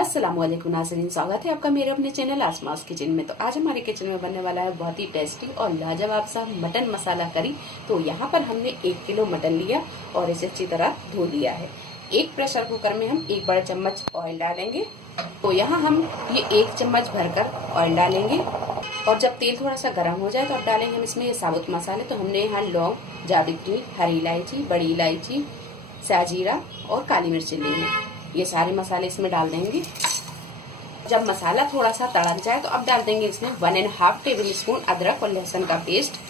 अस्सलामुअलैकुम नाज़रीन, स्वागत है आपका मेरे अपने चैनल आसमास किचन में। तो आज हमारे किचन में बनने वाला है बहुत ही टेस्टी और लाजवाब सा मटन मसाला करी। तो यहाँ पर हमने 1 किलो मटन लिया और इसे अच्छी तरह धो लिया है। एक प्रेशर कुकर में हम 1 बड़ा चम्मच ऑयल डालेंगे। तो यहाँ हम ये 1 चम्मच भरकर ऑयल डालेंगे और जब तेल थोड़ा सा गर्म हो जाए तो अब डालेंगे हम इसमें ये साबुत मसाले। तो हमने यहाँ लौंग, जावित्री, हरी इलायची, बड़ी इलायची, साजीरा और काली मिर्च ली है। ये सारे मसाले इसमें डाल देंगे। जब मसाला थोड़ा सा तड़क जाए तो अब डाल देंगे इसमें 1.5 टेबल स्पून अदरक और लहसुन का पेस्ट।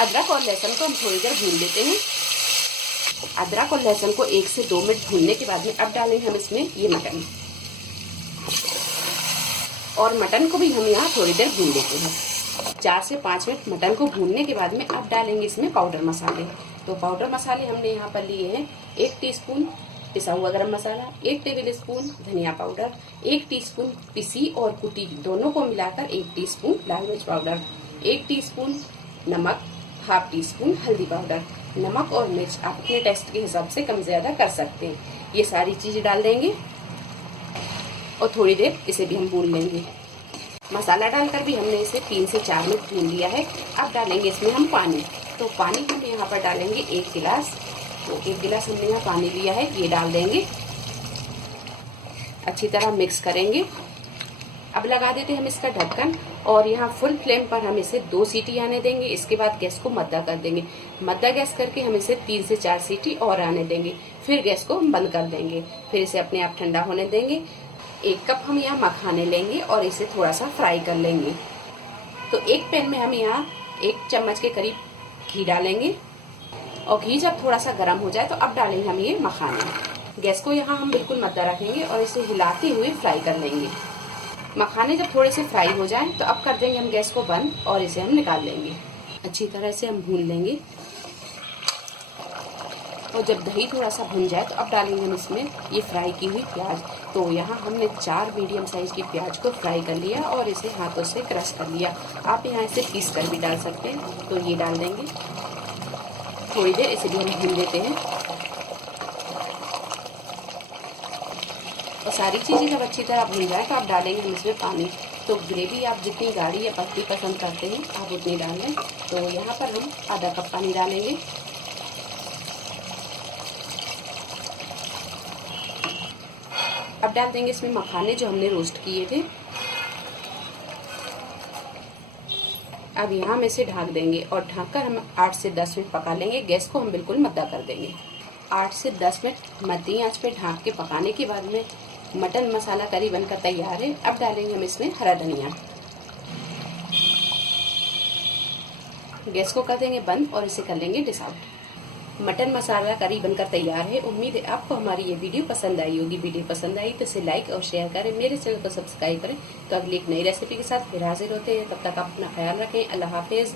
अदरक और लहसुन को हम थोड़ी देर भून लेते हैं। अदरक और लहसुन को 1 से 2 मिनट भूनने के बाद में अब डालेंगे हम इसमें ये मटन, और मटन को भी हम यहाँ थोड़ी देर भून लेते हैं। 4 से 5 मिनट मटन को भूनने के बाद में अब डालेंगे इसमें पाउडर मसाले। तो पाउडर मसाले हमने यहाँ पर लिए हैं 1 टीस्पून पिसा हुआ गरम मसाला, 1 टेबल स्पून धनिया पाउडर, 1 टीस्पून पिसी और कुटी दोनों को मिलाकर 1 टीस्पून लाल मिर्च पाउडर, 1 टीस्पून नमक, हाफ टीस्पून हल्दी पाउडर। नमक और मिर्च आप अपने टेस्ट के हिसाब से कम ज्यादा कर सकते हैं। ये सारी चीजें डाल देंगे और थोड़ी देर इसे भी हम भून लेंगे। मसाला डालकर भी हमने इसे 3 से 4 मिनट भून लिया है। अब डालेंगे इसमें हम पानी। तो पानी हम यहाँ पर डालेंगे 1 गिलास। तो 1 गिलास हमने यहाँ पानी लिया है, ये डाल देंगे। अच्छी तरह मिक्स करेंगे। अब लगा देते हैं हम इसका ढक्कन और यहाँ फुल फ्लेम पर हम इसे 2 सीटी आने देंगे। इसके बाद गैस को मद्दा कर देंगे। मद्दा गैस करके हम इसे 3 से 4 सीटी और आने देंगे। फिर गैस को हम बंद कर देंगे। फिर इसे अपने आप ठंडा होने देंगे। 1 कप हम यहाँ मखाने लेंगे और इसे थोड़ा सा फ्राई कर लेंगे। तो एक पैन में हम यहाँ 1 चम्मच के करीब घी डालेंगे और घी जब थोड़ा सा गर्म हो जाए तो अब डालेंगे हम ये मखाने। गैस को यहाँ हम बिल्कुल मद्दा रखेंगे और इसे हिलाते हुए फ्राई कर लेंगे। मखाने जब थोड़े से फ्राई हो जाए तो अब कर देंगे हम गैस को बंद और इसे हम निकाल लेंगे। अच्छी तरह से हम भून लेंगे और जब दही थोड़ा सा भुन जाए तो अब डालेंगे हम इसमें ये फ्राई की हुई प्याज। तो यहाँ हमने 4 मीडियम साइज की प्याज को फ्राई कर लिया और इसे हाथों से क्रश कर लिया। आप यहाँ इसे पीस कर भी डाल सकते हैं। तो ये डाल देंगे। थोड़ी देर इसे भी हम भून लेते हैं और सारी चीज़ें जब अच्छी तरह भून जाए तो आप डालेंगे हम इसमें पानी। तो ग्रेवी आप जितनी गाढ़ी या पतली पसंद करते हैं आप उतनी डाल लें। तो यहाँ पर हम आधा कप पानी डालेंगे। अब डाल देंगे इसमें मखाने जो हमने रोस्ट किए थे। अब यहाँ हम इसे ढक देंगे और ढककर हम 8 से 10 मिनट पका लेंगे। गैस को हम बिल्कुल मद्दा कर देंगे। 8 से 10 मिनट मध्य आंच पे ढक के पकाने के बाद में मटन मसाला करी बनकर तैयार है। अब डालेंगे हम इसमें हरा धनिया। गैस को कर देंगे बंद और इसे कर लेंगे डिश आउट। मटन मसाला करी बनकर तैयार है। उम्मीद है आपको हमारी ये वीडियो पसंद आई होगी। वीडियो पसंद आई तो इसे लाइक और शेयर करें, मेरे चैनल को सब्सक्राइब करें। तो अगली एक नई रेसिपी के साथ फिर हाजिर होते हैं। तब तक आप अपना ख्याल रखें। अल्लाह हाफिज।